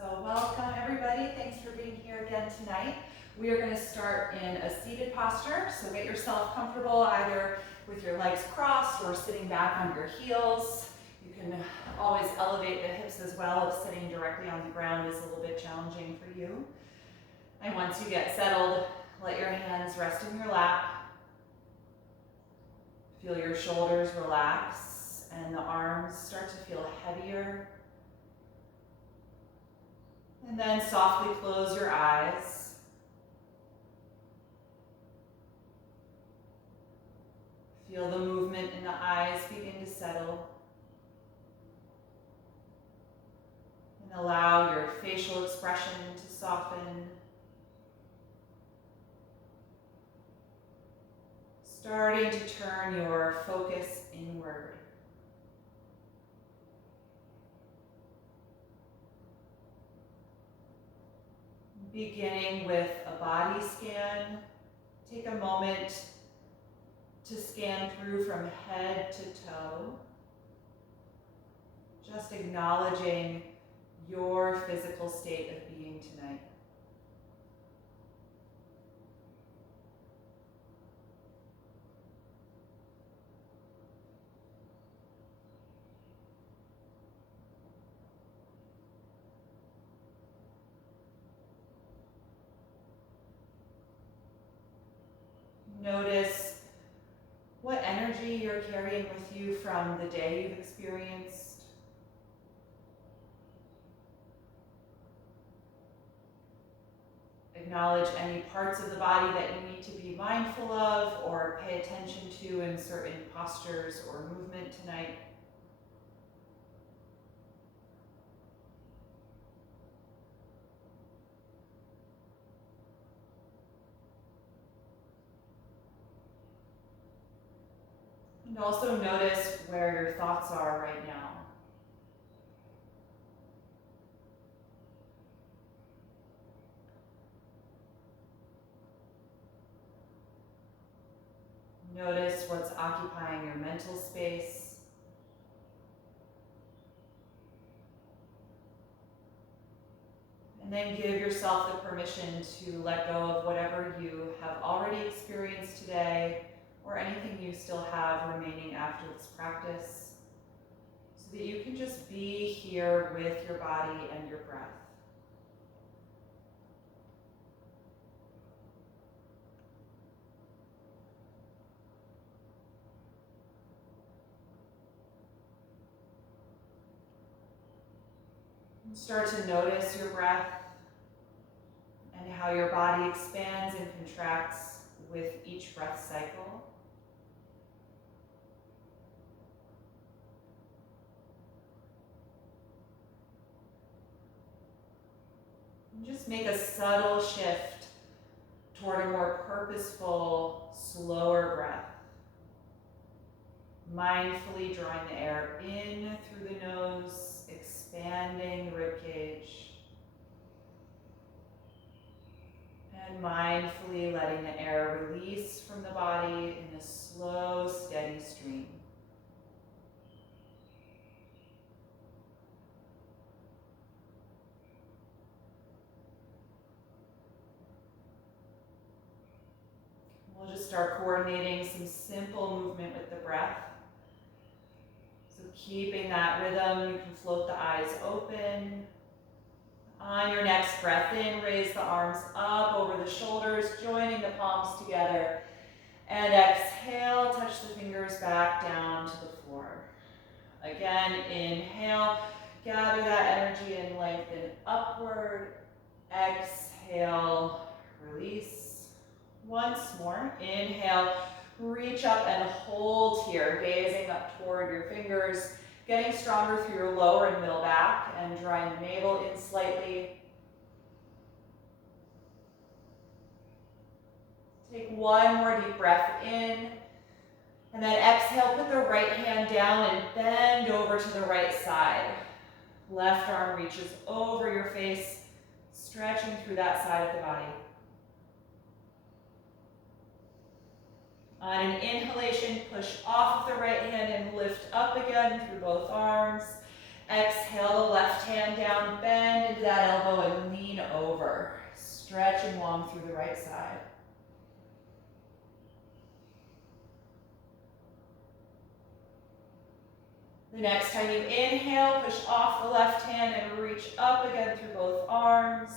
So welcome everybody, thanks for being here again tonight. We are going to start in a seated posture, so get yourself comfortable either with your legs crossed or sitting back on your heels. You can always elevate the hips as well if sitting directly on the ground is a little bit challenging for you. And once you get settled, let your hands rest in your lap. Feel your shoulders relax and the arms start to feel heavier. And then softly close your eyes. Feel the movement in the eyes begin to settle. And allow your facial expression to soften. Starting to turn your focus inward. Beginning with a body scan, take a moment to scan through from head to toe, just acknowledging your physical state of being tonight. Notice what energy you're carrying with you from the day you've experienced. Acknowledge any parts of the body that you need to be mindful of or pay attention to in certain postures or movement tonight. And also notice where your thoughts are right now. Notice what's occupying your mental space. And then give yourself the permission to let go of whatever you have already experienced today or anything you still have remaining after this practice, so that you can just be here with your body and your breath. And start to notice your breath and how your body expands and contracts with each breath cycle. And just make a subtle shift toward a more purposeful, slower breath. Mindfully drawing the air in through the nose, expanding the ribcage. And mindfully letting the air release from the body in a slow, steady stream. We'll just start coordinating some simple movement with the breath. So keeping that rhythm, you can float the eyes open. On your next breath in, raise the arms up over the shoulders, joining the palms together. And exhale, touch the fingers back down to the floor. Again, inhale, gather that energy and lengthen upward. Exhale, release. Once more, inhale, reach up and hold here, gazing up toward your fingers, getting stronger through your lower and middle back and drawing the navel in slightly. Take one more deep breath in, and then exhale, put the right hand down and bend over to the right side. Left arm reaches over your face, stretching through that side of the body. On an inhalation, push off of the right hand and lift up again through both arms. Exhale the left hand down, bend into that elbow and lean over. Stretching long through the right side. The next time you inhale, push off the left hand and reach up again through both arms.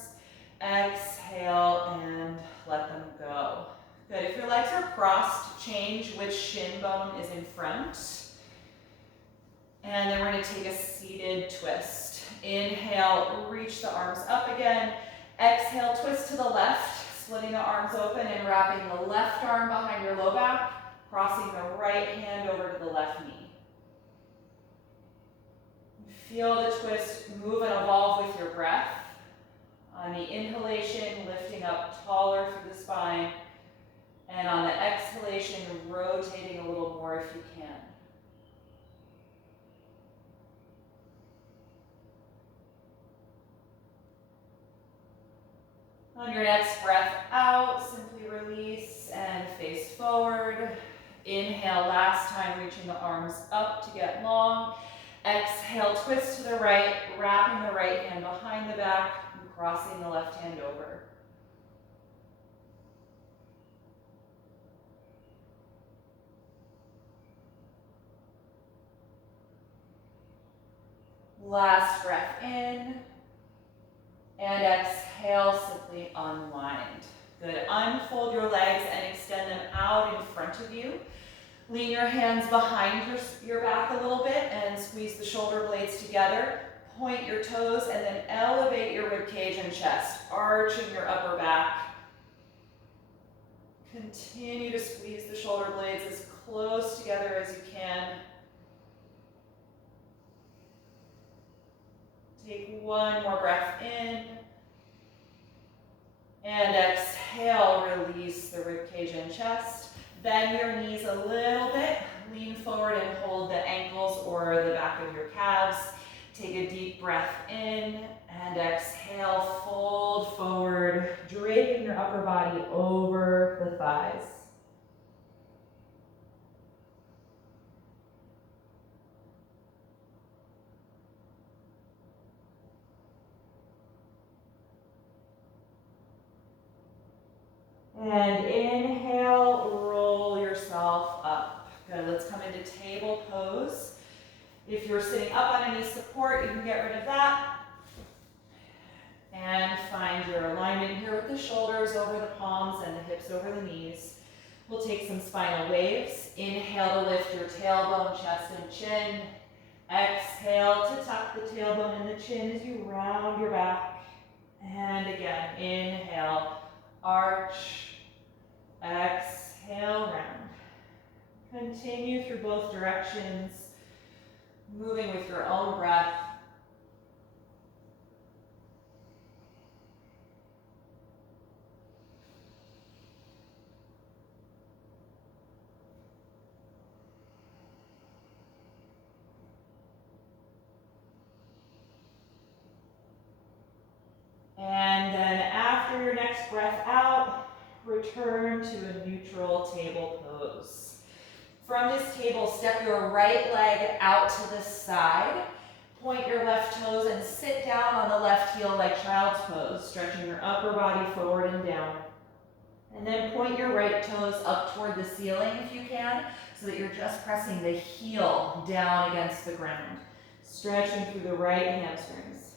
Exhale and let them go. Good. If your legs are crossed, change which shin bone is in front. And then we're going to take a seated twist. Inhale, reach the arms up again. Exhale, twist to the left, splitting the arms open and wrapping the left arm behind your low back, crossing the right hand over to the left knee. Feel the twist move and evolve with your breath. On the inhalation, lifting up taller through the spine. And on the exhalation, rotating a little more if you can. On your next breath out, simply release and face forward. Inhale, last time, reaching the arms up to get long. Exhale, twist to the right, wrapping the right hand behind the back and crossing the left hand over. Last breath in. And exhale, simply unwind. Good. Unfold your legs and extend them out in front of you. Lean your hands behind your back a little bit and squeeze the shoulder blades together. Point your toes and then elevate your rib cage and chest, arching your upper back. Continue to squeeze the shoulder blades as close together as you can. Take one more breath in. And exhale, release the rib cage and chest. Bend your knees a little bit. Lean forward and hold the ankles or the back of your calves. Take a deep breath in and exhale, fold forward, draping your upper body over the thighs. And inhale, roll yourself up. Good, let's come into table pose. If you're sitting up on any support, you can get rid of that. And find your alignment here with the shoulders over the palms and the hips over the knees. We'll take some spinal waves. Inhale to lift your tailbone, chest, and chin. Exhale to tuck the tailbone and the chin as you round your back. And again, inhale, arch. Exhale, round. Continue through both directions, moving with your own breath. And then after your next breath out, return to a neutral table pose. From this table, step your right leg out to the side. Point your left toes and sit down on the left heel like child's pose, stretching your upper body forward and down. And then point your right toes up toward the ceiling if you can, so that you're just pressing the heel down against the ground, stretching through the right hamstrings.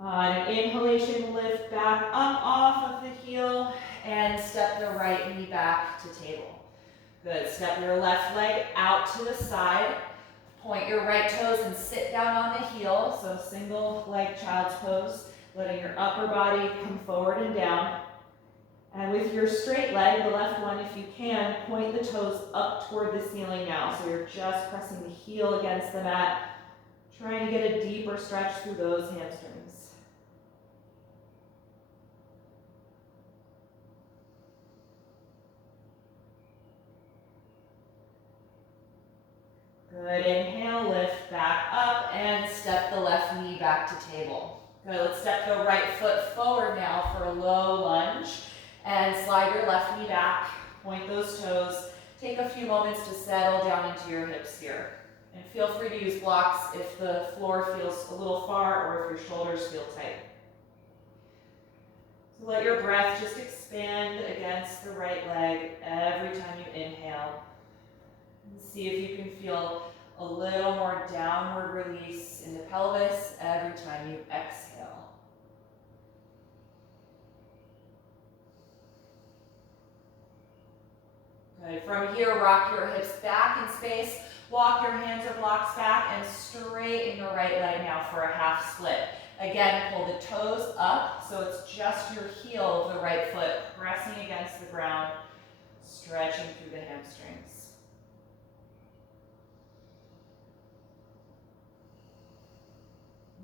On an inhalation, lift back up off of the heel and step the right knee back to table. Good. Step your left leg out to the side. Point your right toes and sit down on the heel, so single leg child's pose, letting your upper body come forward and down. And with your straight leg, the left one, if you can, point the toes up toward the ceiling now, so you're just pressing the heel against the mat, trying to get a deeper stretch through those hamstrings. Good, inhale, lift back up and step the left knee back to table. Good, let's step the right foot forward now for a low lunge. And slide your left knee back, point those toes. Take a few moments to settle down into your hips here. And feel free to use blocks if the floor feels a little far or if your shoulders feel tight. So let your breath just expand against the right leg every time you inhale. And see if you can feel a little more downward release in the pelvis every time you exhale. Good. From here, rock your hips back in space. Walk your hands or blocks back and straighten your right leg now for a half split. Again, pull the toes up so it's just your heel of the right foot pressing against the ground, stretching through the hamstrings.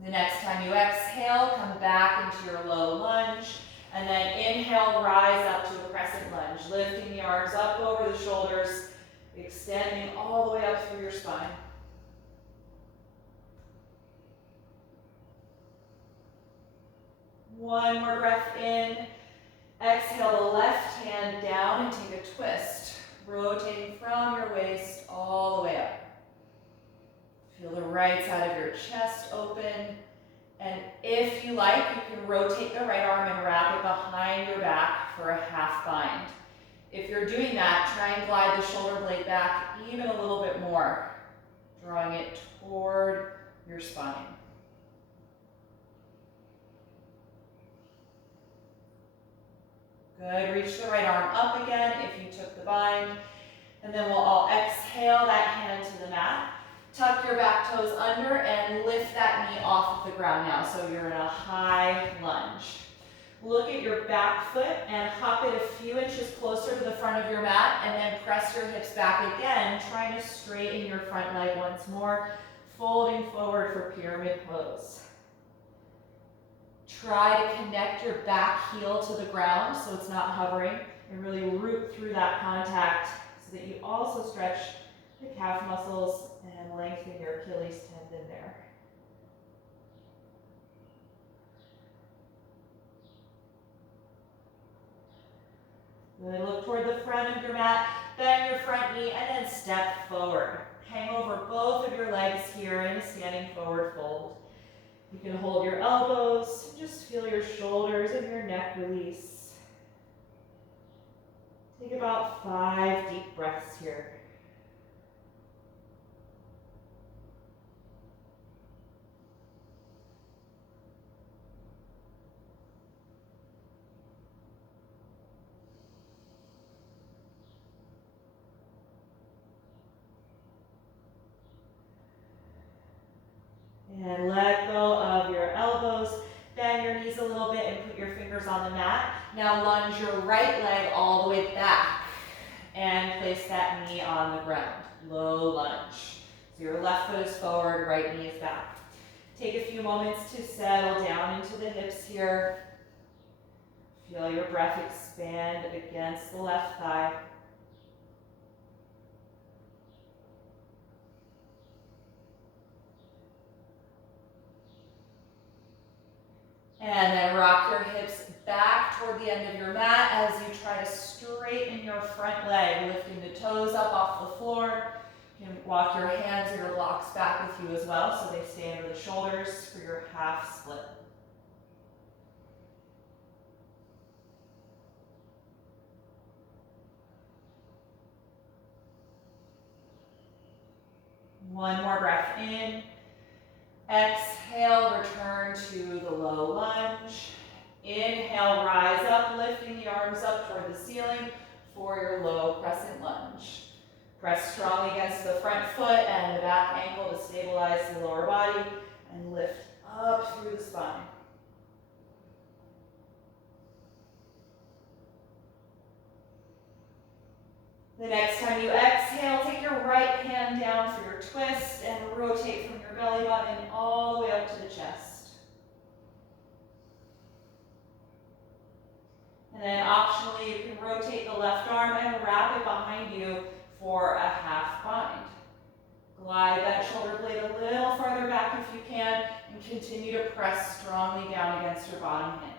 The next time you exhale, come back into your low lunge, and then inhale, rise up to a crescent lunge, lifting the arms up over the shoulders, extending all the way up through your spine. One more breath in. Exhale the left hand down and take a twist, rotating from your waist all the way up. Feel the right side of your chest open. And if you like, you can rotate the right arm and wrap it behind your back for a half bind. If you're doing that, try and glide the shoulder blade back even a little bit more, drawing it toward your spine. Good, reach the right arm up again if you took the bind. And then we'll all exhale that hand to the mat. Tuck your back toes under and lift that knee off of the ground now, so you're in a high lunge. Look at your back foot and hop it a few inches closer to the front of your mat, and then press your hips back again, trying to straighten your front leg once more, folding forward for pyramid pose. Try to connect your back heel to the ground so it's not hovering, and really root through that contact so that you also stretch the calf muscles and lengthen your Achilles tendon there. Really look toward the front of your mat, bend your front knee, and then step forward. Hang over both of your legs here in a standing forward fold. You can hold your elbows, and just feel your shoulders and your neck release. Take about 5 deep breaths here. And let go of your elbows, bend your knees a little bit and put your fingers on the mat. Now lunge your right leg all the way back and place that knee on the ground. Low lunge. So your left foot is forward, right knee is back. Take a few moments to settle down into the hips here. Feel your breath expand against the left thigh. And then rock your hips back toward the end of your mat as you try to straighten your front leg, lifting the toes up off the floor. You can walk your hands or your blocks back with you as well so they stay under the shoulders for your half split. One more breath in. Exhale, return to the low lunge. Inhale, rise up, lifting the arms up toward the ceiling for your low crescent lunge. Press strongly against the front foot and the back ankle to stabilize the lower body and lift up through the spine. The next time you exhale, take your right hand down for your twist and rotate from your belly button all the way up to the chest. And then optionally, you can rotate the left arm and wrap it behind you for a half bind. Glide that shoulder blade a little farther back if you can, and continue to press strongly down against your bottom hand.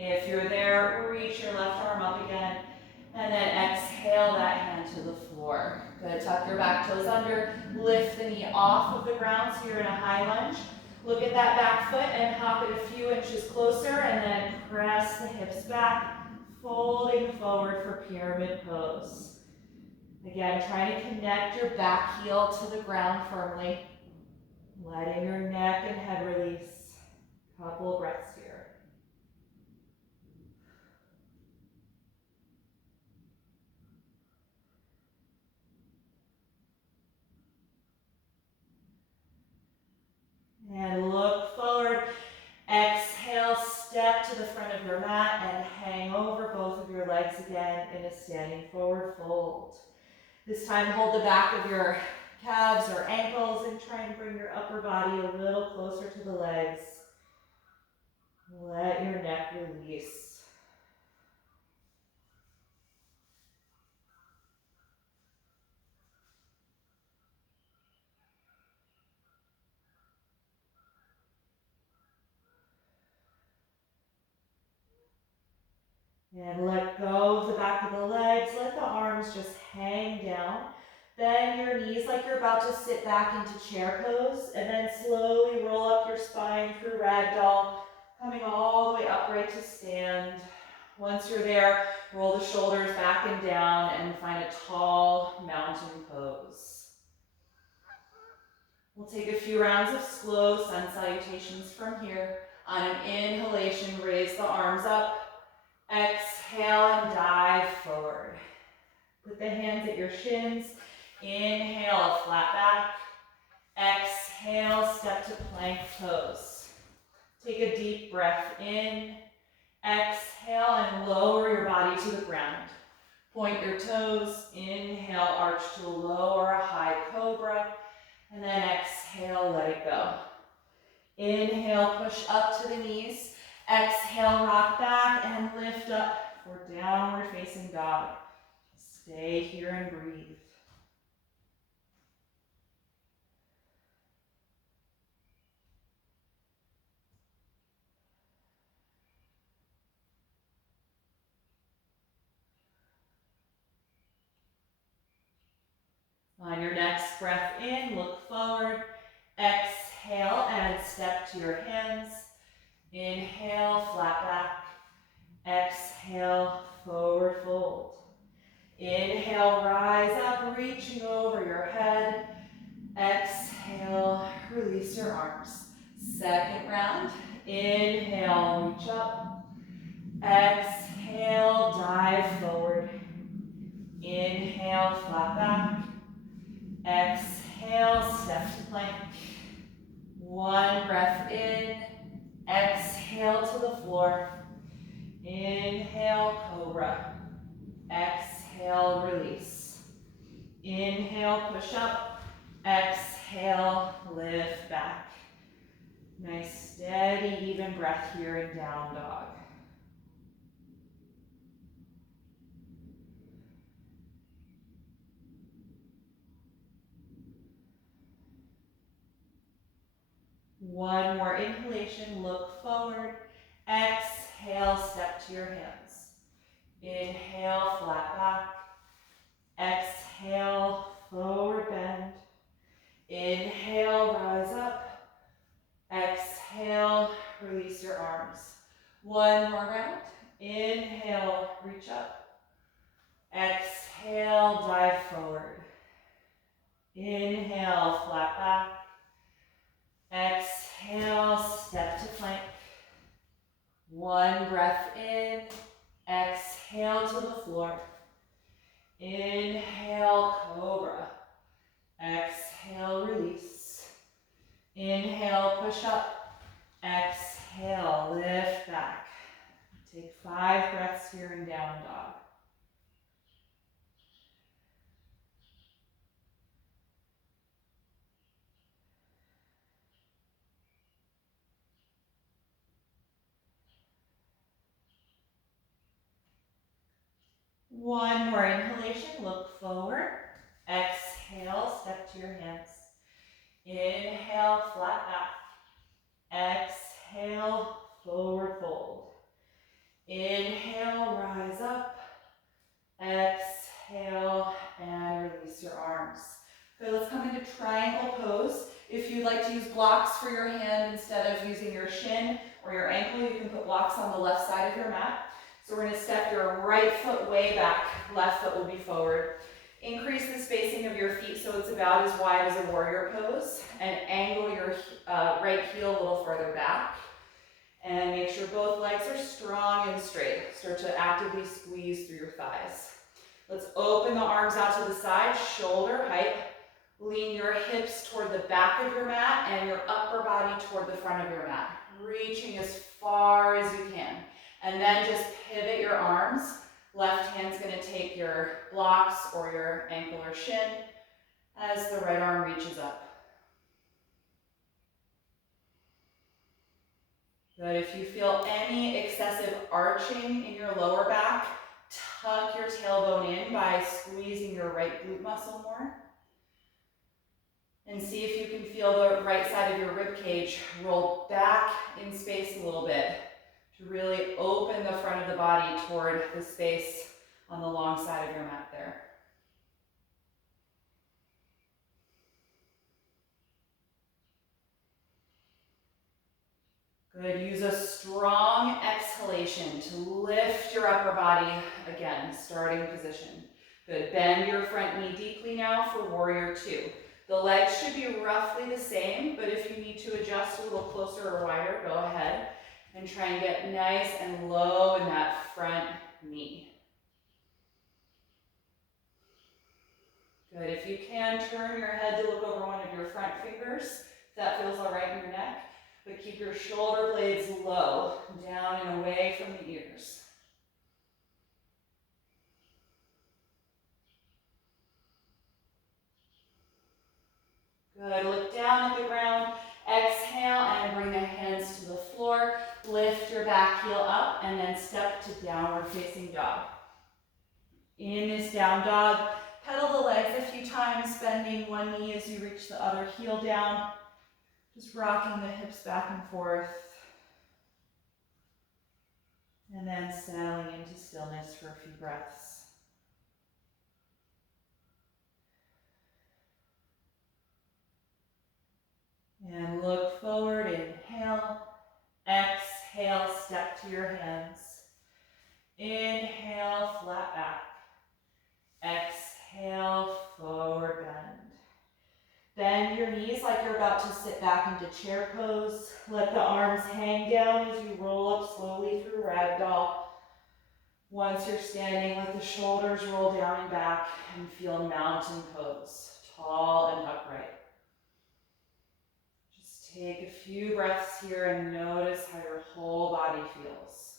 If you're there, reach your left arm up again, and then exhale that hand to the floor. Good, tuck your back toes under, lift the knee off of the ground so you're in a high lunge. Look at that back foot and hop it a few inches closer, and then press the hips back, folding forward for pyramid pose. Again, trying to connect your back heel to the ground firmly, letting your neck and head release. Couple breaths here. And look forward. Exhale, step to the front of your mat and hang over both of your legs again in a standing forward fold. This time, hold the back of your calves or ankles and try and bring your upper body a little closer to the legs. Let your neck release. And let go of the back of the legs. Let the arms just hang down. Bend your knees like you're about to sit back into chair pose, and then slowly roll up your spine through ragdoll, coming all the way upright to stand. Once you're there, roll the shoulders back and down and find a tall mountain pose. We'll take a few rounds of slow sun salutations from here. On an inhalation, raise the arms up. Exhale and dive forward. Put the hands at your shins. Inhale, flat back. Exhale, step to plank pose. Take a deep breath in. Exhale and lower your body to the ground. Point your toes. Inhale, arch to a low or a high cobra. And then exhale, let it go. Inhale, push up to the knees. Exhale, rock back and lift up for downward facing dog. Stay here and breathe. On your next breath in, look forward. Exhale and step to your hands. Inhale, flat back. Exhale, forward fold. Inhale, rise up, reaching over your head. Exhale, release your arms. Second round. Inhale, reach up. Exhale, dive forward. Inhale, flat back. Exhale, step to plank. One breath in. Exhale to the floor. Inhale, cobra. Exhale, release. Inhale, push up. Exhale, lift back. Nice, steady, even breath here in down dog. One more inhalation, look forward. Exhale, step to your hands. Inhale, flat back. Exhale, forward bend. Inhale, rise up. Exhale, release your arms. One more round. Inhale, reach up. Exhale, dive forward. Inhale, flat back. Exhale, step to plank. One breath in. Exhale to the floor. Inhale, cobra. Exhale, release. Inhale, push up. Exhale, lift back. Take 5 breaths here in down dog. One more inhalation, look forward. Exhale, step to your hands. Inhale, flat back. Exhale, forward fold. for your hand instead of using your shin or your ankle. You can put blocks on the left side of your mat. So we're going to step your right foot way back, left foot will be forward. Increase the spacing of your feet so it's about as wide as a warrior pose, and angle your right heel a little further back. And make sure both legs are strong and straight. Start to actively squeeze through your thighs. Let's open the arms out to the side, shoulder height. Lean your hips toward the back of your mat and your upper body toward the front of your mat, reaching as far as you can. And then just pivot your arms. Left hand's going to take your blocks or your ankle or shin as the right arm reaches up. Good. If you feel any excessive arching in your lower back, tuck your tailbone in by squeezing your right glute muscle more. And see if you can feel the right side of your rib cage roll back in space a little bit to really open the front of the body toward the space on the long side of your mat there. Good. Use a strong exhalation to lift your upper body again, starting position. Good. Bend your front knee deeply now for warrior two. The legs should be roughly the same, but if you need to adjust a little closer or wider, go ahead and try and get nice and low in that front knee. Good. If you can, turn your head to look over one of your front fingers, if that feels all right in your neck, but keep your shoulder blades low, down and away from the ears. Good. Look down at the ground. Exhale and bring the hands to the floor. Lift your back heel up and then step to downward facing dog. In this down dog, pedal the legs a few times, bending one knee as you reach the other heel down. Just rocking the hips back and forth. And then settling into stillness for a few breaths. And look forward, inhale, exhale, step to your hands. Inhale, flat back. Exhale, forward bend. Bend your knees like you're about to sit back into chair pose. Let the arms hang down as you roll up slowly through ragdoll. Once you're standing, let the shoulders roll down and back and feel mountain pose, tall and upright. Take a few breaths here and notice how your whole body feels.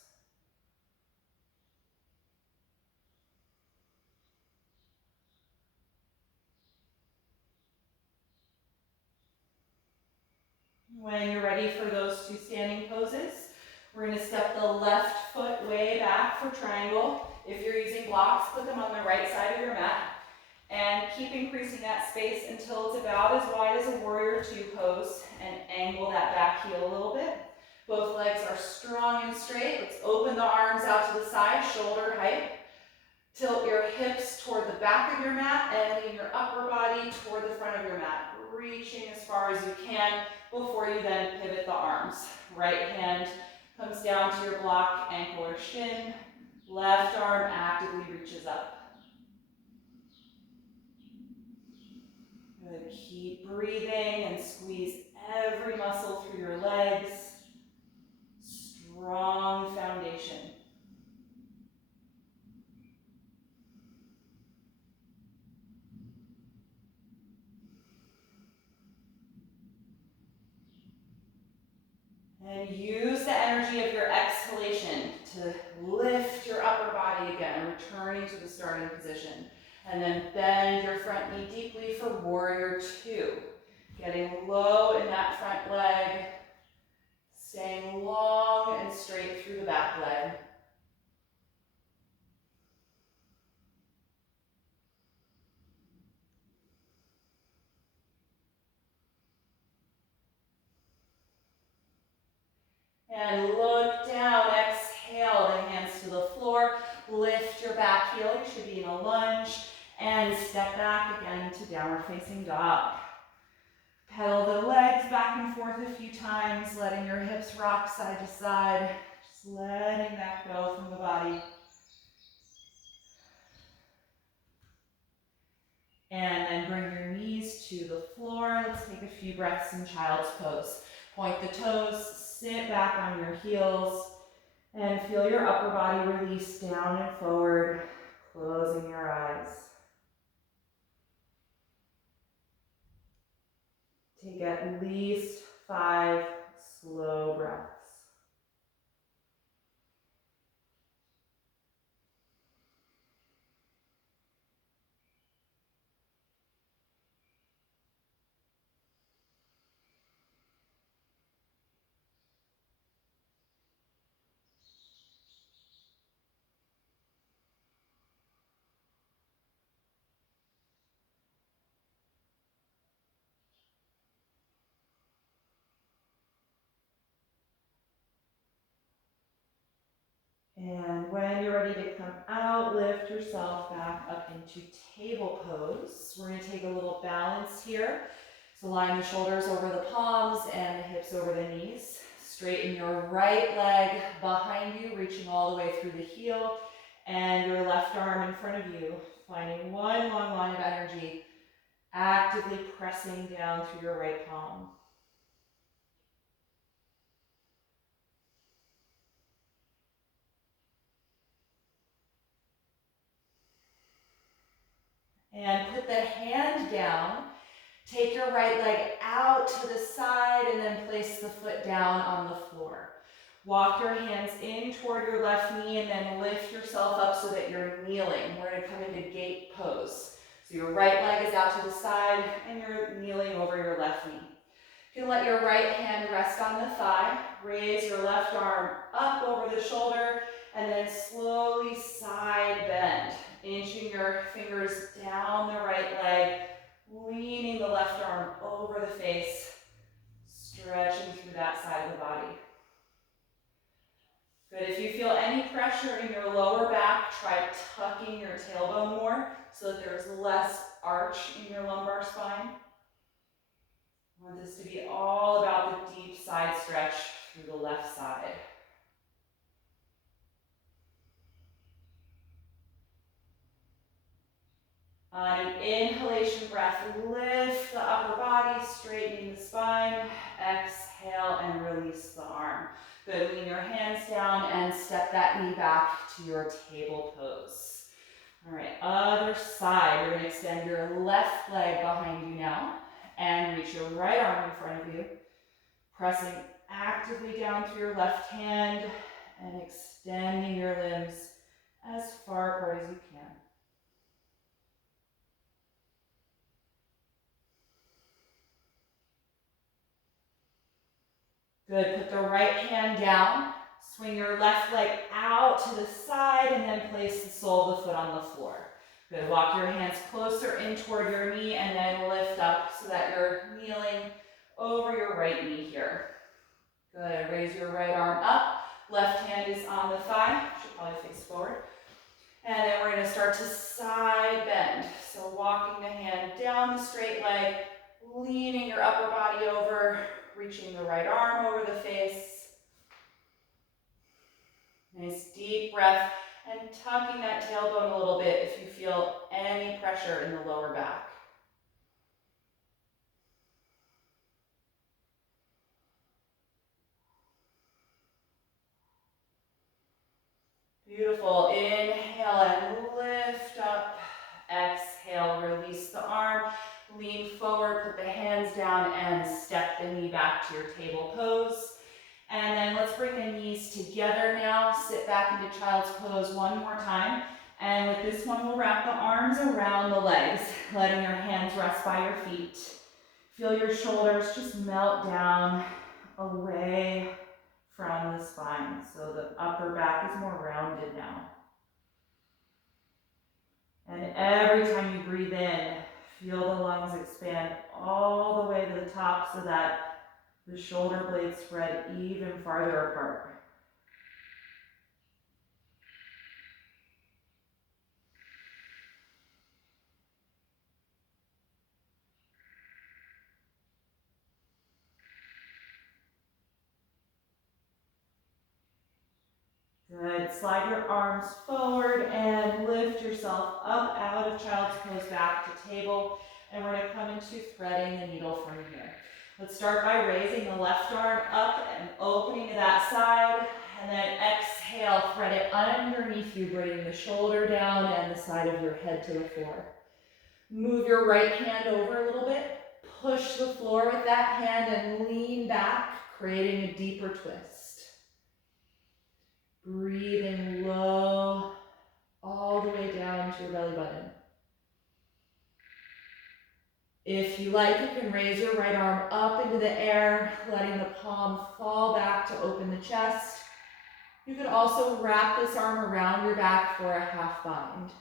When you're ready for those two standing poses, we're going to step the left foot way back for triangle. If you're using blocks, put them on the right side of your mat. And keep increasing that space until it's about as wide as a warrior two pose, and angle that back heel a little bit. Both legs are strong and straight. Let's open the arms out to the side, shoulder height. Tilt your hips toward the back of your mat and lean your upper body toward the front of your mat, reaching as far as you can before you then pivot the arms. Right hand comes down to your block, ankle or shin. Left arm actively reaches up. Good. Keep breathing and squeeze every muscle through your legs. Strong foundation. And use the energy of your exhalation to lift your upper body again, returning to the starting position. And then bend your front knee deeply for warrior two. Getting low in that front leg, staying long and straight through the back leg. And look down, exhale the hands to the floor. Lift your back heel, you should be in a lunge. And step back again to downward facing dog. Pedal the legs back and forth a few times, letting your hips rock side to side. Just letting that go from the body. And then bring your knees to the floor. Let's take a few breaths in child's pose. Point the toes, sit back on your heels, and feel your upper body release down and forward, closing your eyes. Take at least 5 slow breaths. And when you're ready to come out, lift yourself back up into table pose. We're going to take a little balance here. So line the shoulders over the palms and the hips over the knees. Straighten your right leg behind you, reaching all the way through the heel, and your left arm in front of you, finding one long line of energy, actively pressing down through your right palm. And put the hand down. Take your right leg out to the side and then place the foot down on the floor. Walk your hands in toward your left knee and then lift yourself up so that you're kneeling. We're going to come into gate pose. So your right leg is out to the side and you're kneeling over your left knee. You can let your right hand rest on the thigh. Raise your left arm up over the shoulder and then slowly side bend. Inching your fingers down the right leg, leaning the left arm over the face, stretching through that side of the body. Good. If you feel any pressure in your lower back, try tucking your tailbone more so that there's less arch in your lumbar spine. I want this to be all about the deep side stretch through the left side. On an inhalation breath, lift the upper body, straightening the spine. Exhale and release the arm. Good, lean your hands down and step that knee back to your table pose. All right, other side. You're going to extend your left leg behind you now and reach your right arm in front of you. Pressing actively down through your left hand and extending your limbs as far apart as you can. Good, put the right hand down, swing your left leg out to the side and then place the sole of the foot on the floor. Good, walk your hands closer in toward your knee and then lift up so that you're kneeling over your right knee here. Good, raise your right arm up, left hand is on the thigh, should probably face forward. And then we're going to start to side bend. So walking the hand down the straight leg, leaning your upper body over, reaching the right arm over the face. Nice deep breath and tucking that tailbone a little bit if you feel any pressure in the lower back. Beautiful. Inhale and lift up. Exhale, release the arm. Lean forward, put the hands down and step the knee back to your table pose. And then let's bring the knees together now. Sit back into child's pose one more time. And with this one, we'll wrap the arms around the legs, letting your hands rest by your feet. Feel your shoulders just melt down away from the spine. So the upper back is more rounded now. And every time you breathe in, feel the lungs expand all the way to the top so that the shoulder blades spread even farther apart. Good. Slide your arms forward and lift yourself up out of child's pose back to table. And we're going to come into threading the needle from here. Let's start by raising the left arm up and opening to that side. And then exhale, thread it underneath you, bringing the shoulder down and the side of your head to the floor. Move your right hand over a little bit. Push the floor with that hand and lean back, creating a deeper twist. Breathing low all the way down to your belly button. If you like, you can raise your right arm up into the air, letting the palm fall back to open the chest. You could also wrap this arm around your back for a half bind.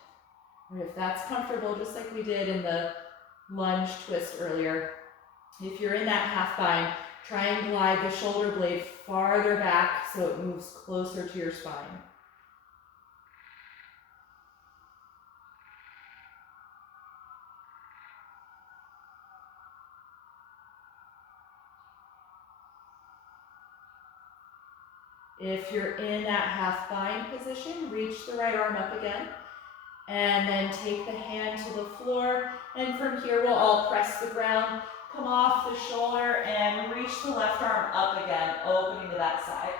Or if that's comfortable, just like we did in the lunge twist earlier, if you're in that half bind, try and glide the shoulder blade farther back so it moves closer to your spine. If you're in that half bind position, reach the right arm up again, and then take the hand to the floor, and from here we'll all press the ground, come off the shoulder, and reach the left arm up again, opening to that side.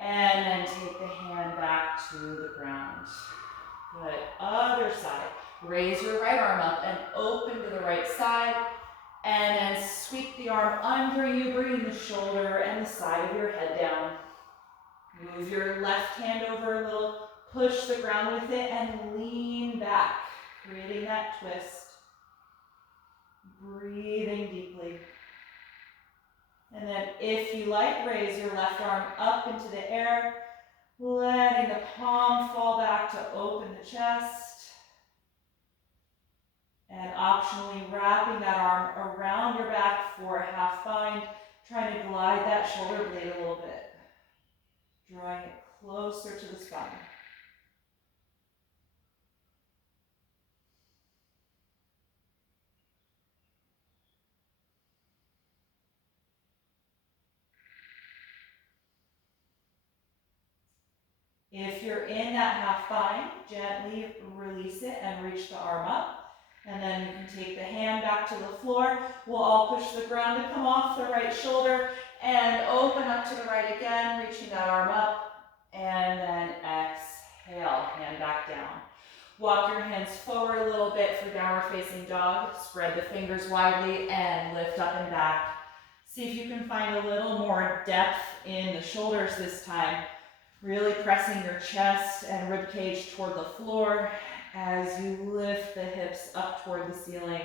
And then take the hand back to the ground. Good. Other side. Raise your right arm up and open to the right side. And then sweep the arm under you, bringing the shoulder and the side of your head down. Move your left hand over a little, push the ground with it, and lean back, creating that twist. Breathing deeply. And then if you like, raise your left arm up into the air, letting the palm fall back to open the chest. And optionally wrapping that arm around your back for a half bind, trying to glide that shoulder blade a little bit, drawing it closer to the spine. If you're in that half bind, gently release it and reach the arm up. And then you can take the hand back to the floor. We'll all push the ground to come off the right shoulder and open up to the right again, reaching that arm up. And then exhale, hand back down. Walk your hands forward a little bit for downward facing dog. Spread the fingers widely and lift up and back. See if you can find a little more depth in the shoulders this time. Really pressing your chest and rib cage toward the floor as you lift the hips up toward the ceiling.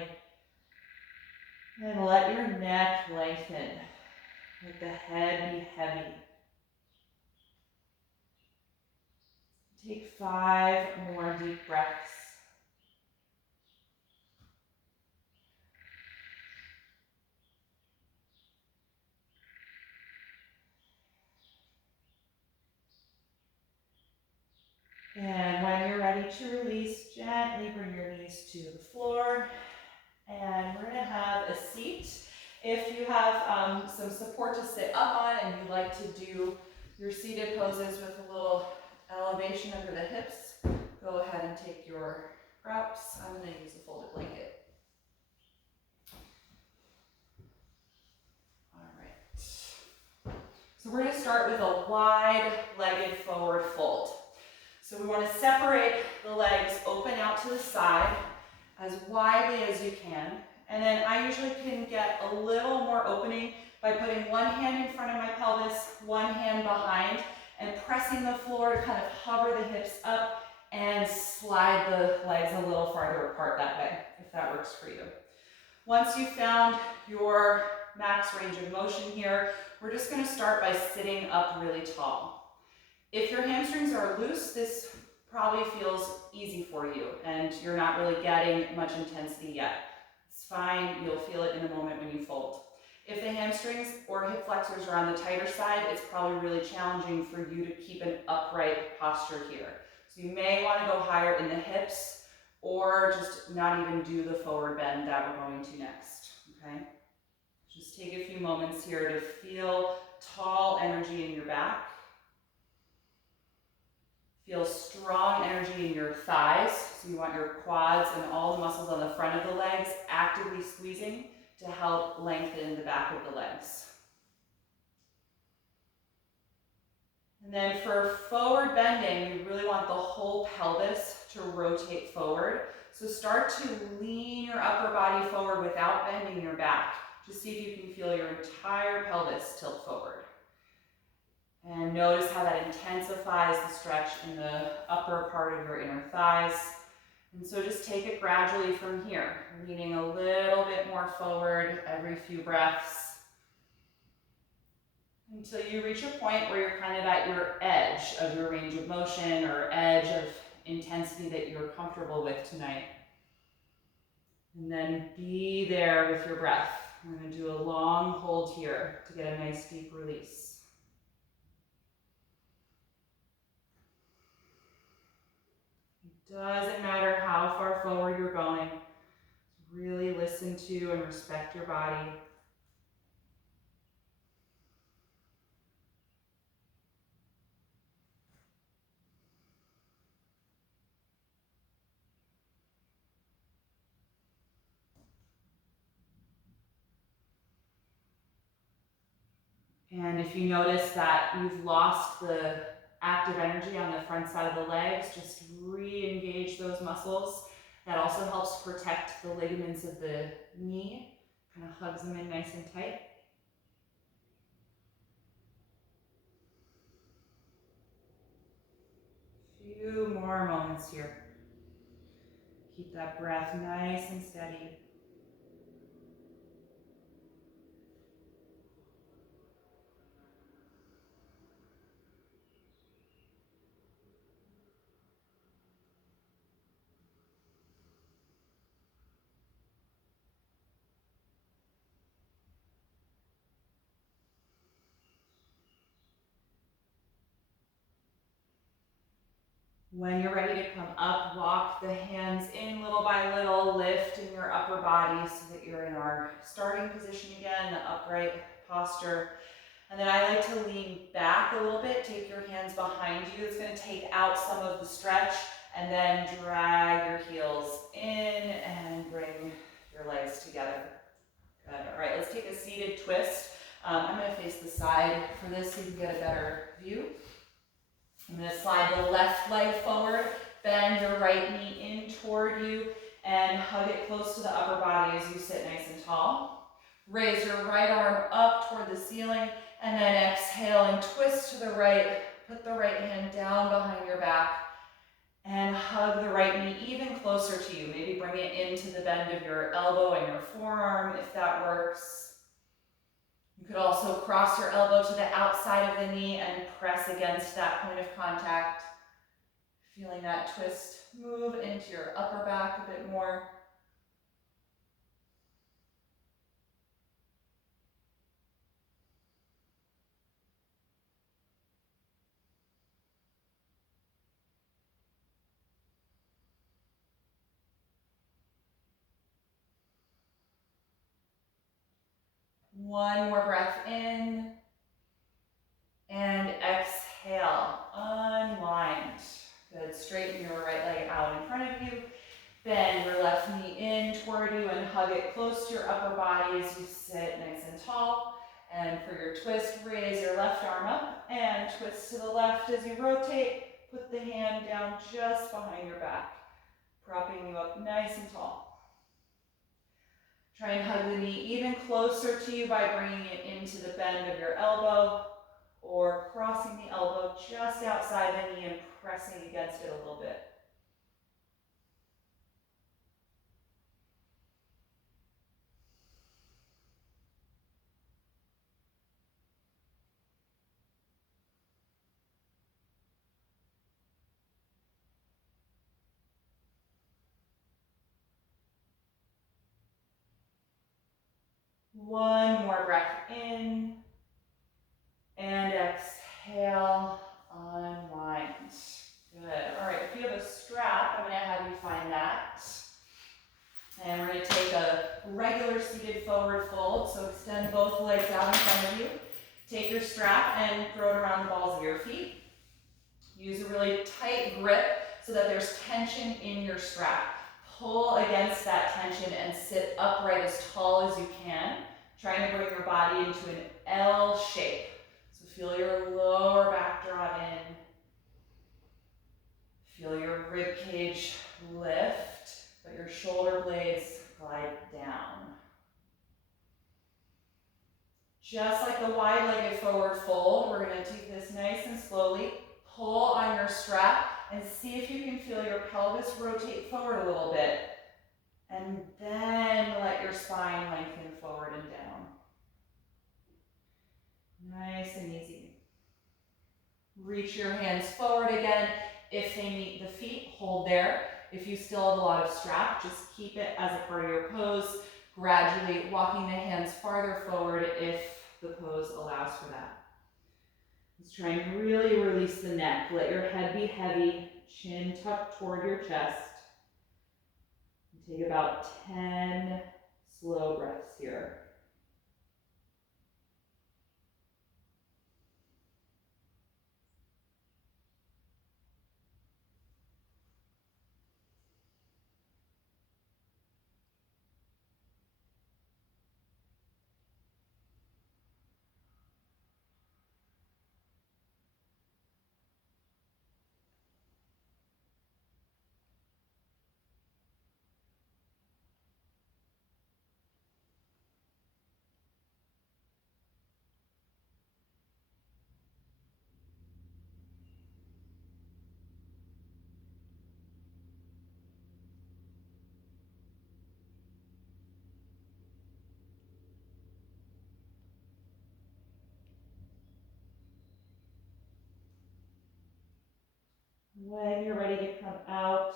And let your neck lengthen. Let the head be heavy. Take 5 more deep breaths. And when you're ready to release, gently bring your knees to the floor. And we're going to have a seat. If you have some support to sit up on and you like to do your seated poses with a little elevation under the hips, go ahead and take your props. I'm going to use a folded blanket. All right. So we're going to start with a wide-legged forward fold. So we want to separate the legs open out to the side as widely as you can. And then I usually can get a little more opening by putting one hand in front of my pelvis, one hand behind, and pressing the floor to kind of hover the hips up and slide the legs a little farther apart that way, if that works for you. Once you've found your max range of motion here, we're just going to start by sitting up really tall. If your hamstrings are loose, this probably feels easy for you and you're not really getting much intensity yet. It's fine, you'll feel it in a moment when you fold. If the hamstrings or hip flexors are on the tighter side, it's probably really challenging for you to keep an upright posture here. So you may want to go higher in the hips or just not even do the forward bend that we're going to next, okay? Just take a few moments here to feel tall energy in your back. Feel strong energy in your thighs. So you want your quads and all the muscles on the front of the legs actively squeezing to help lengthen the back of the legs. And then for forward bending, you really want the whole pelvis to rotate forward. So start to lean your upper body forward without bending your back. Just see if you can feel your entire pelvis tilt forward. And notice how that intensifies the stretch in the upper part of your inner thighs. And so just take it gradually from here, leaning a little bit more forward every few breaths, until you reach a point where you're kind of at your edge of your range of motion or edge of intensity that you're comfortable with tonight. And then be there with your breath. We're going to do a long hold here to get a nice deep release. It doesn't matter how far forward you're going. Really listen to and respect your body. And if you notice that you've lost the active energy on the front side of the legs, just re-engage those muscles. That also helps protect the ligaments of the knee, kind of hugs them in nice and tight. Few more moments here. Keep that breath nice and steady. When you're ready to come up, walk the hands in little by little, lifting your upper body so that you're in our starting position again, the upright posture. And then I like to lean back a little bit, take your hands behind you. It's going to take out some of the stretch, and then drag your heels in and bring your legs together. Good. All right, let's take a seated twist. I'm going to face the side for this so you can get a better view. I'm going to slide the left leg forward, bend your right knee in toward you, and hug it close to the upper body as you sit nice and tall. Raise your right arm up toward the ceiling, and then exhale and twist to the right. Put the right hand down behind your back, and hug the right knee even closer to you. Maybe bring it into the bend of your elbow and your forearm if that works. You could also cross your elbow to the outside of the knee and press against that point of contact. Feeling that twist move into your upper back a bit more. One more breath in, and exhale, unwind. Good, straighten your right leg out in front of you. Bend your left knee in toward you and hug it close to your upper body as you sit nice and tall. And for your twist, raise your left arm up and twist to the left as you rotate. Put the hand down just behind your back, propping you up nice and tall. Try and hug the knee even closer to you by bringing it into the bend of your elbow, or crossing the elbow just outside the knee and pressing against it a little bit. One more breath in, and exhale, unwind. Good. All right, if you have a strap, I'm going to have you find that. And we're going to take a regular seated forward fold, so extend both legs out in front of you. Take your strap and throw it around the balls of your feet. Use a really tight grip so that there's tension in your strap. Pull against that tension and sit upright as tall as you can, trying to bring your body into an L shape. So feel your lower back draw in. Feel your rib cage lift, but your shoulder blades glide down. Just like the wide-legged forward fold, we're going to take this nice and slowly. Pull on your strap and see if you can feel your pelvis rotate forward a little bit. And then let your spine lengthen forward and down. Nice and easy. Reach your hands forward again. If they meet the feet, hold there. If you still have a lot of strap, just keep it as a part of your pose. Gradually walking the hands farther forward if the pose allows for that. Let's try and really release the neck. Let your head be heavy, chin tucked toward your chest. Take about 10 slow breaths here. When you're ready to come out,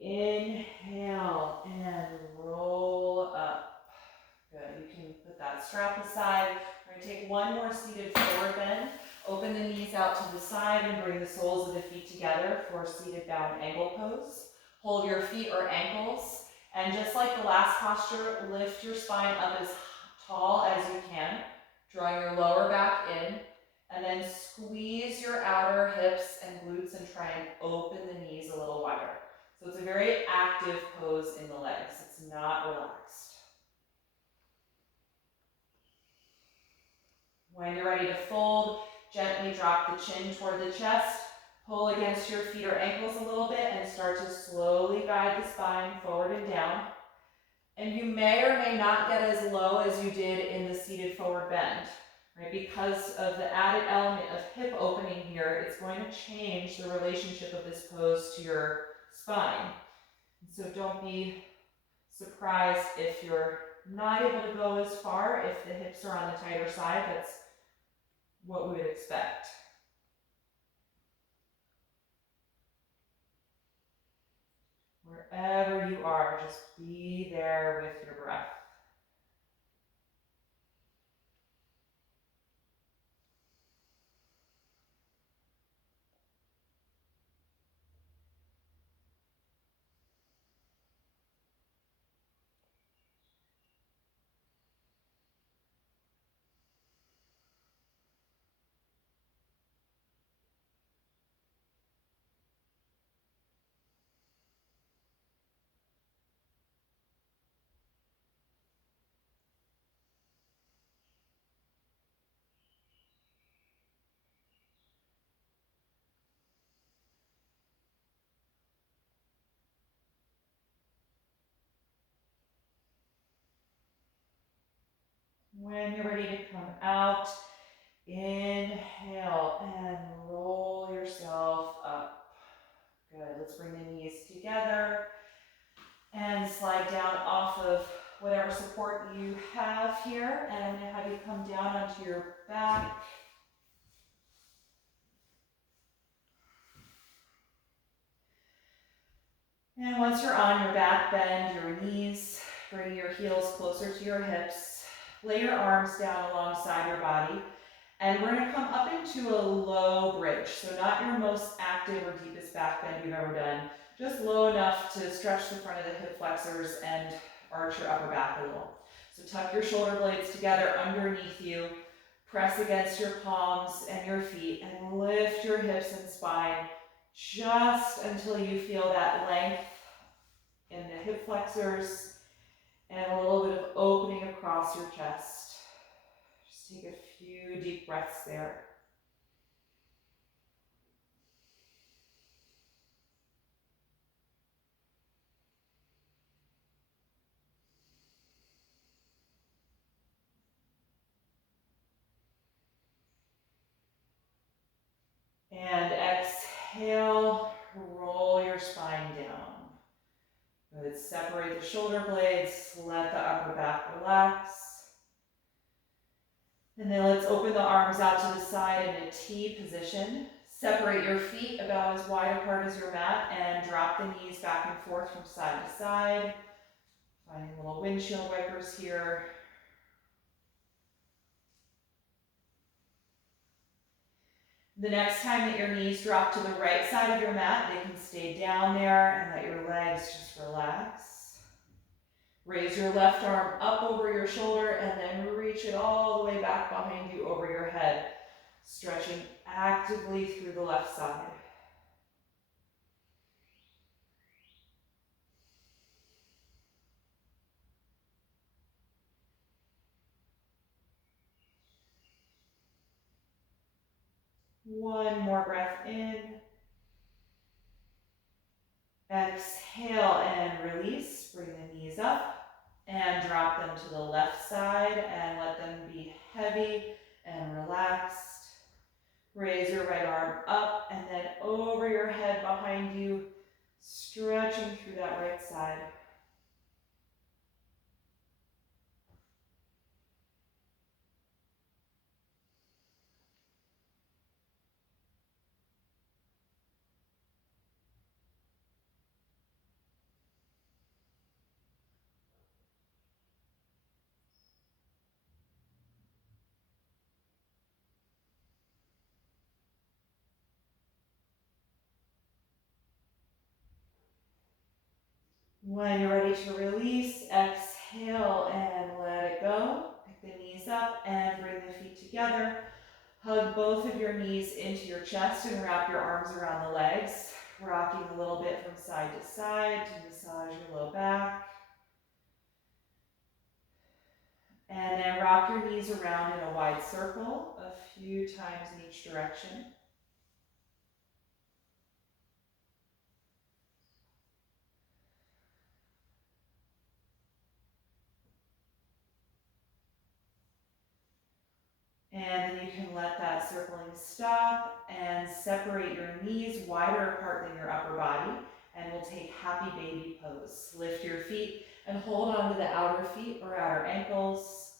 inhale and roll up. Good, you can put that strap aside. We're going to take one more seated forward bend. Open the knees out to the side and bring the soles of the feet together for seated bound angle pose. Hold your feet or ankles, and just like the last posture, lift your spine up as tall as you can, drawing your lower back in, and then squeeze your outer hips and glutes and try and open the knees a little wider. So it's a very active pose in the legs. It's not relaxed. When you're ready to fold, gently drop the chin toward the chest, pull against your feet or ankles a little bit, and start to slowly guide the spine forward and down. And you may or may not get as low as you did in the seated forward bend. Right? Because of the added element of hip opening here, it's going to change the relationship of this pose to your spine. So don't be surprised if you're not able to go as far, if the hips are on the tighter side. That's what we would expect. Wherever you are, just be there with your breath. When you're ready to come out, inhale and roll yourself up. Good, let's bring the knees together and slide down off of whatever support you have here. And I'm going to have you come down onto your back. And once you're on your back, bend your knees, bring your heels closer to your hips. Lay your arms down alongside your body, and we're going to come up into a low bridge. So not your most active or deepest back bend you've ever done, just low enough to stretch the front of the hip flexors and arch your upper back a little. So tuck your shoulder blades together underneath you, Press against your palms and your feet and lift your hips and spine just until you feel that length in the hip flexors and a little bit of opening across your chest. Just take a few deep breaths there. And exhale, roll your spine down. Good. Separate the shoulder blades, let the upper back relax. And then let's open the arms out to the side in a T position. Separate your feet about as wide apart as your mat and drop the knees back and forth from side to side. Finding little windshield wipers here. The next time that your knees drop to the right side of your mat, they can stay down there and let your legs just relax. Raise your left arm up over your shoulder and then reach it all the way back behind you over your head, stretching actively through the left side. One more breath in. Exhale and release. Bring the knees up and drop them to the left side and let them be heavy and relaxed. Raise your right arm up and then over your head behind you, stretching through that right side. When you're ready to release, exhale and let it go. Pick the knees up and bring the feet together. Hug both of your knees into your chest and wrap your arms around the legs, rocking a little bit from side to side to massage your low back. And then rock your knees around in a wide circle a few times in each direction. And then you can let that circling stop and separate your knees wider apart than your upper body. And we'll take happy baby pose. Lift your feet and hold on to the outer feet or outer ankles.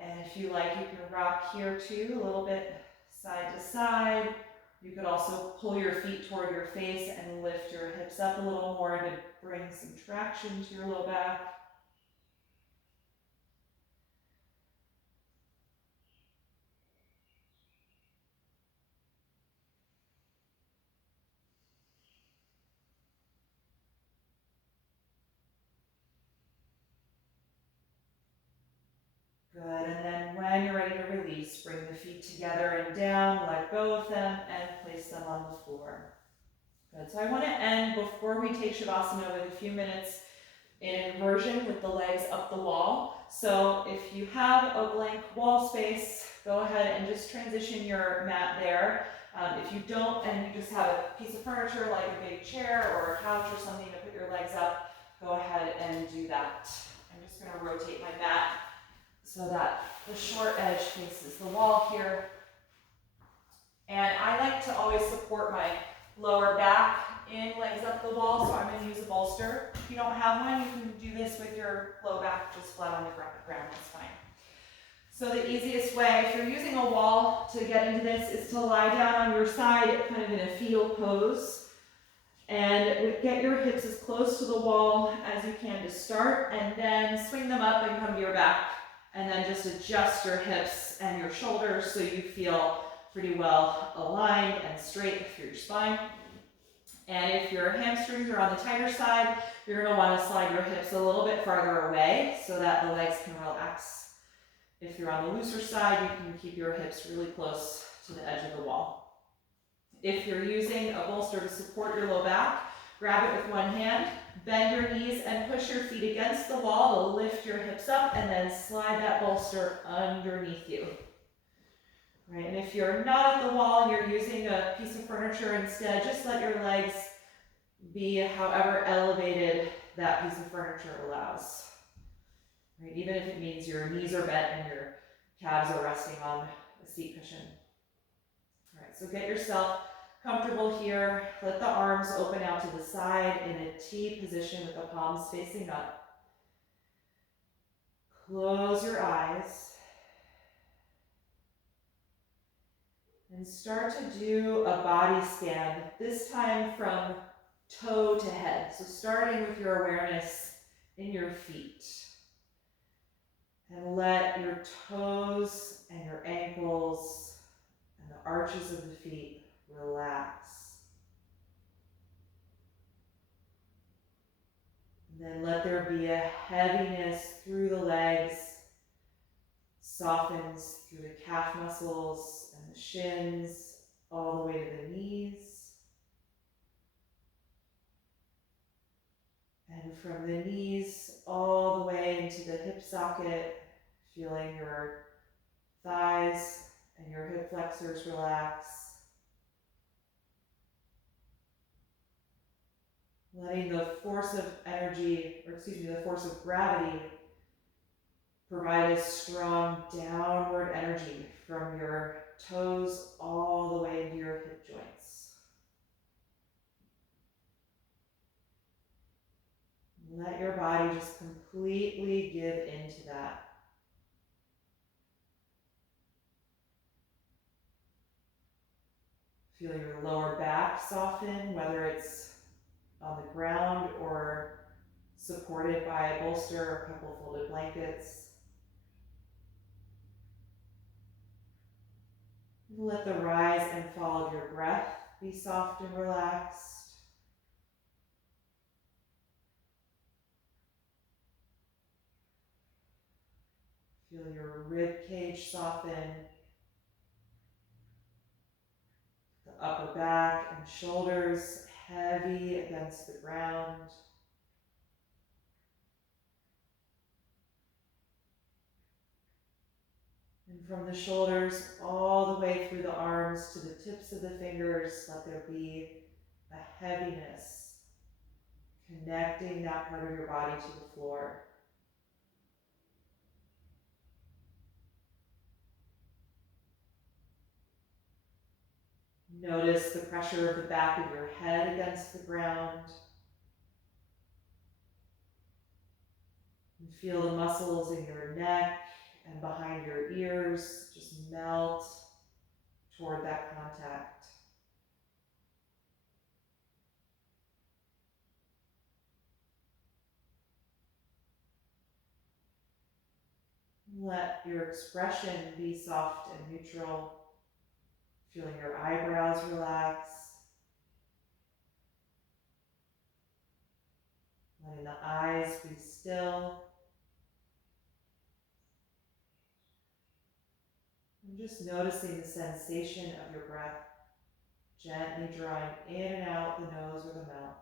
And if you like, you can rock here too, a little bit side to side. You could also pull your feet toward your face and lift your hips up a little more to bring some traction to your low back. Good, and then when you're ready to release, bring the feet together and down, let go of them, and place them on the floor. Good, so I want to end before we take Shavasana with a few minutes in inversion with the legs up the wall. So if you have a blank wall space, go ahead and just transition your mat there. If you don't, and you just have a piece of furniture like a big chair or a couch or something to put your legs up, go ahead and do that. I'm just going to rotate my mat so that the short edge faces the wall here. And I like to always support my lower back in legs up the wall, so I'm going to use a bolster. If you don't have one, you can do this with your low back just flat on the ground, that's fine. So the easiest way, if you're using a wall to get into this, is to lie down on your side, kind of in a fetal pose. And get your hips as close to the wall as you can to start, and then swing them up and come to your back. And then just adjust your hips and your shoulders so you feel pretty well aligned and straight through your spine. And if your hamstrings are on the tighter side, you're going to want to slide your hips a little bit farther away so that the legs can relax If you're on the looser side, you can keep your hips really close to the edge of the wall. If you're using a bolster to support your low back, grab it with one hand, bend your knees and push your feet against the wall to lift your hips up, and then slide that bolster underneath you. Right, and if you're not at the wall and you're using a piece of furniture instead, just let your legs be however elevated that piece of furniture allows. Right, even if it means your knees are bent and your calves are resting on a seat cushion. All right, so get yourself comfortable here. Let the arms open out to the side in a T position with the palms facing up. Close your eyes. And start to do a body scan, this time from toe to head. So starting with your awareness in your feet. And let your toes and your ankles and the arches of the feet relax. And then let there be a heaviness through the legs, softens through the calf muscles and the shins, all the way to the knees. And from the knees all the way into the hip socket, feeling your thighs and your hip flexors relax. Letting the force of the force of gravity provide a strong downward energy from your toes all the way into your hip joints. Let your body just completely give into that. Feel your lower back soften, whether it's on the ground or supported by a bolster or a couple folded blankets. Let the rise and fall of your breath be soft and relaxed. Feel your rib cage soften, the upper back and shoulders heavy against the ground. And from the shoulders all the way through the arms to the tips of the fingers, let there be a heaviness connecting that part of your body to the floor. Notice the pressure of the back of your head against the ground. And feel the muscles in your neck and behind your ears just melt toward that contact. Let your expression be soft and neutral. Feeling your eyebrows relax. Letting the eyes be still. And just noticing the sensation of your breath, gently drawing in and out the nose or the mouth.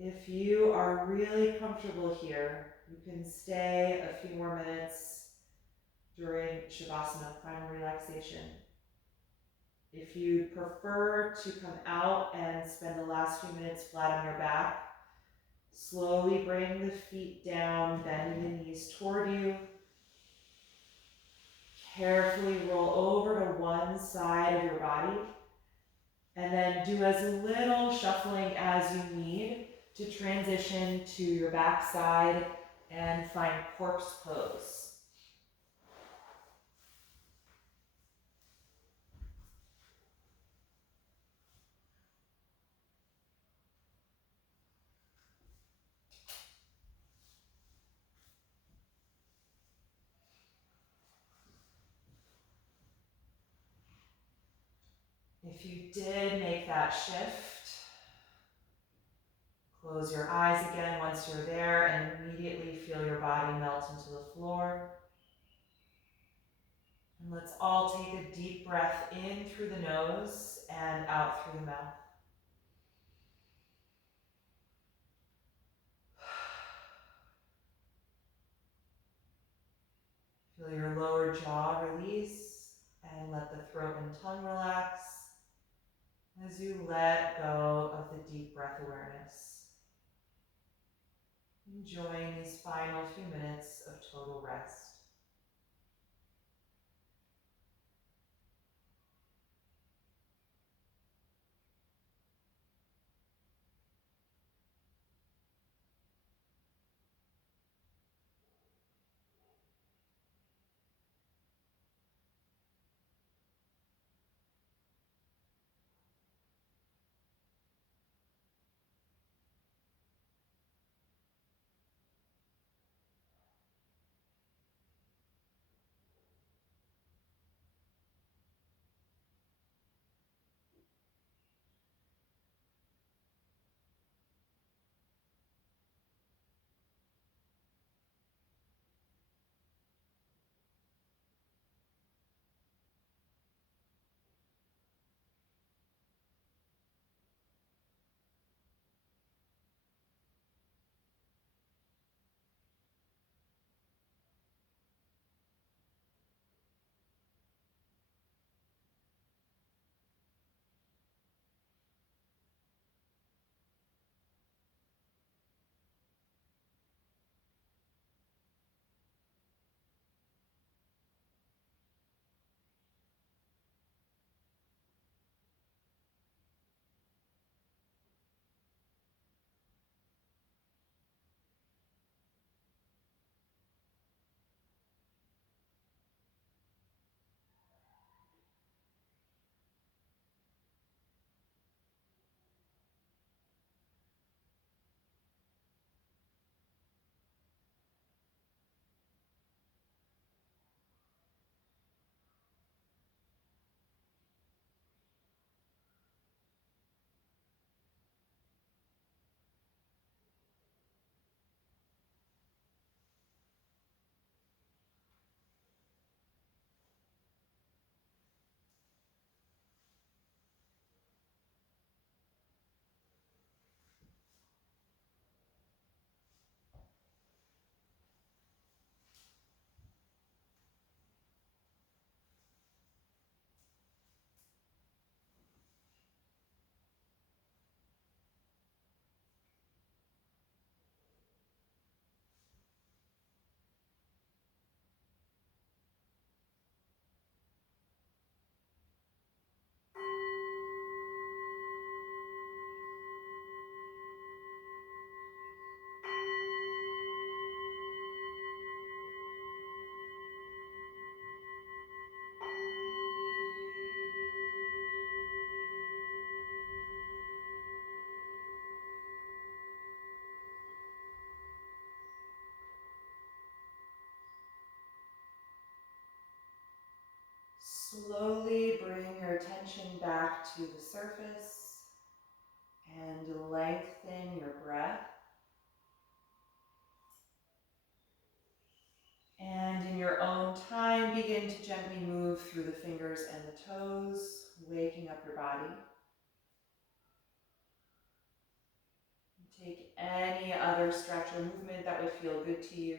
If you are really comfortable here, you can stay a few more minutes during Shavasana, final relaxation. If you prefer to come out and spend the last few minutes flat on your back, slowly bring the feet down, bending the knees toward you. Carefully roll over to one side of your body, and then do as little shuffling as you need to transition to your back side and find corpse pose. If you did make that shift, close your eyes again once you're there and immediately feel your body melt into the floor. And let's all take a deep breath in through the nose and out through the mouth. Feel your lower jaw release and let the throat and tongue relax as you let go of the deep breath awareness. Enjoying these final few minutes of total rest. Slowly bring your attention back to the surface and lengthen your breath. And in your own time, begin to gently move through the fingers and the toes, waking up your body. Take any other stretch or movement that would feel good to you.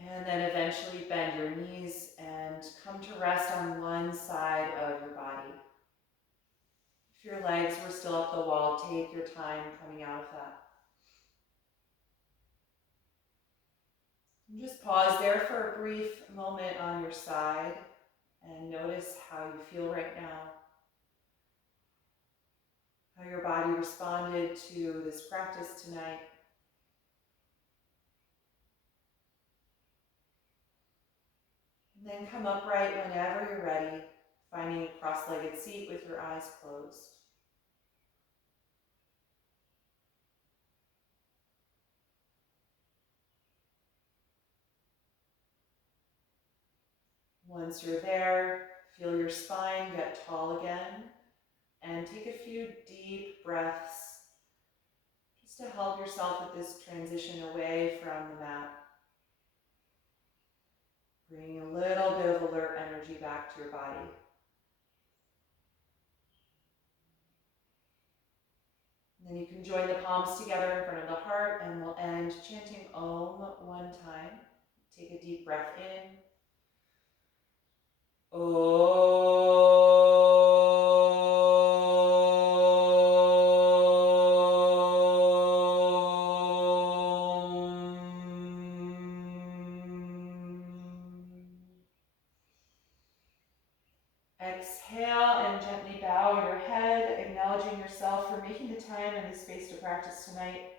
And then eventually bend your knees and come to rest on one side of your body. If your legs were still up the wall, take your time coming out of that. And just pause there for a brief moment on your side and notice how you feel right now. How your body responded to this practice tonight. And then come upright whenever you're ready, finding a cross-legged seat with your eyes closed. Once you're there, Feel your spine get tall again, and take a few deep breaths just to help yourself with this transition away from the mat. Bringing a little bit of alert energy back to your body. And then you can join the palms together in front of the heart, and we'll end chanting Om one time. Take a deep breath in. Exhale and gently bow your head, acknowledging yourself for making the time and the space to practice tonight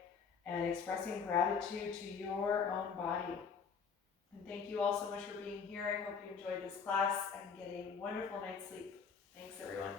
and expressing gratitude to your own body. And thank you all so much for being here. I hope you enjoyed this class and get a wonderful night's sleep. Thanks, everyone.